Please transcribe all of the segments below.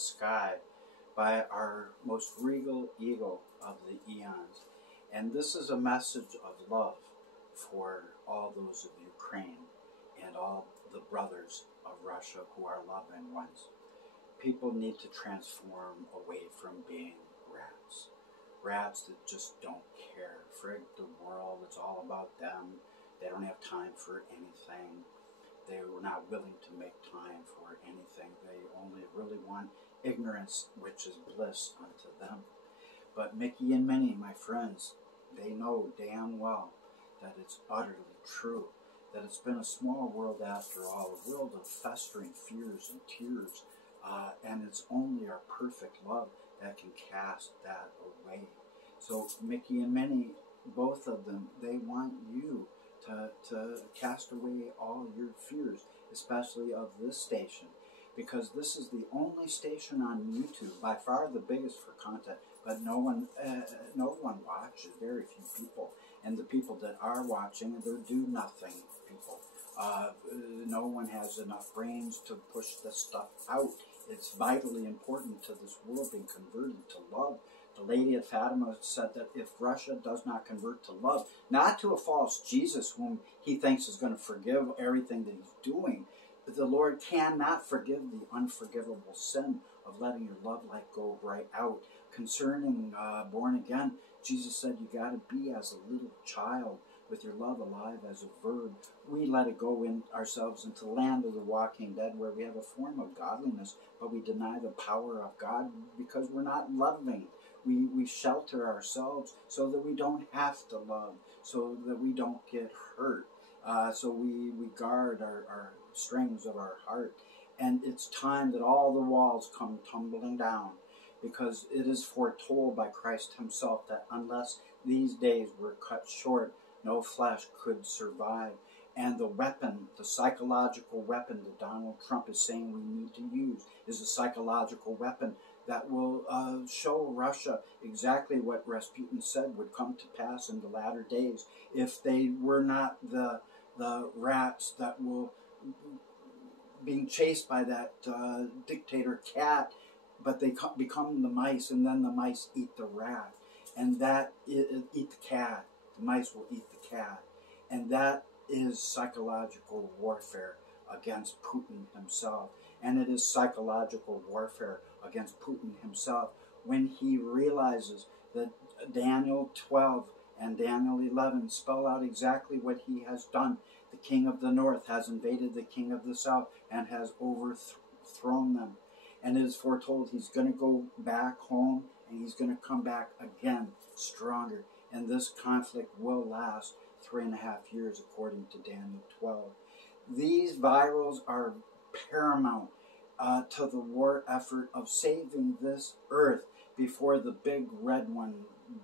the sky by our most regal eagle of the eons. And this is a message of love for all those of Ukraine and all the brothers of Russia who are loving ones. People need to transform away from being rats. Rats that just don't care. Frig the world, it's all about them. They don't have time for anything. They were not willing to make time for anything. They only really want ignorance, which is bliss unto them. But Mickey and Minnie, my friends, they know damn well that it's utterly true, that it's been a small world after all, a world of festering fears and tears, and it's only our perfect love that can cast that away. So Mickey and Minnie, both of them, they want you to cast away all your fears, especially of this station, because this is the only station on YouTube, by far the biggest for content, but no one watches, very few people, and the people that are watching, they're do-nothing people. No one has enough brains to push this stuff out. It's vitally important to this world being converted to love. The Lady of Fatima said that if Russia does not convert to love, not to a false Jesus whom he thinks is going to forgive everything that he's doing, but the Lord cannot forgive the unforgivable sin of letting your love light go right out. Concerning born again, Jesus said you got to be as a little child with your love alive as a verb. We let it go in ourselves into the land of the walking dead, where we have a form of godliness, but we deny the power of God because we're not loving. We shelter ourselves so that we don't have to love, so that we don't get hurt. So we guard our strings of our heart. And it's time that all the walls come tumbling down, because it is foretold by Christ himself that unless these days were cut short, no flesh could survive. And the weapon, the psychological weapon that Donald Trump is saying we need to use, is a psychological weapon that will show Russia exactly what Rasputin said would come to pass in the latter days if they were not the rats that will being chased by that dictator cat, but they become the mice, and then the mice eat the rat, and that eat the cat. The mice will eat the cat, and that is psychological warfare against Putin himself. And it is psychological warfare against Putin himself when he realizes that Daniel 12 and Daniel 11 spell out exactly what he has done. The king of the north has invaded the king of the south and has overthrown them. And it is foretold he's going to go back home, and he's going to come back again stronger. And this conflict will last 3.5 years, according to Daniel 12. These virals are paramount to the war effort of saving this earth before the big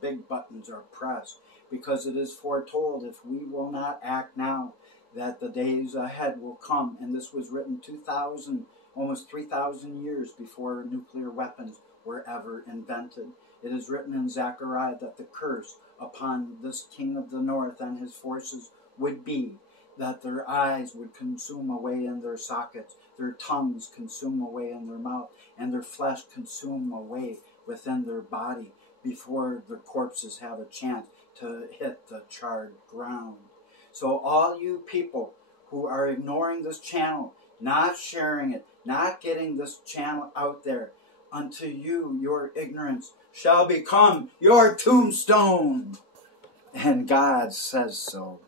big buttons are pressed. Because it is foretold, if we will not act now, that the days ahead will come. And this was written 2,000, almost 3,000 years before nuclear weapons were ever invented. It is written in Zechariah that the curse upon this king of the north and his forces would be that their eyes would consume away in their sockets, their tongues consume away in their mouth, and their flesh consume away within their body before their corpses have a chance to hit the charred ground. So all you people who are ignoring this channel, not sharing it, not getting this channel out there, unto you your ignorance shall become your tombstone. And God says so.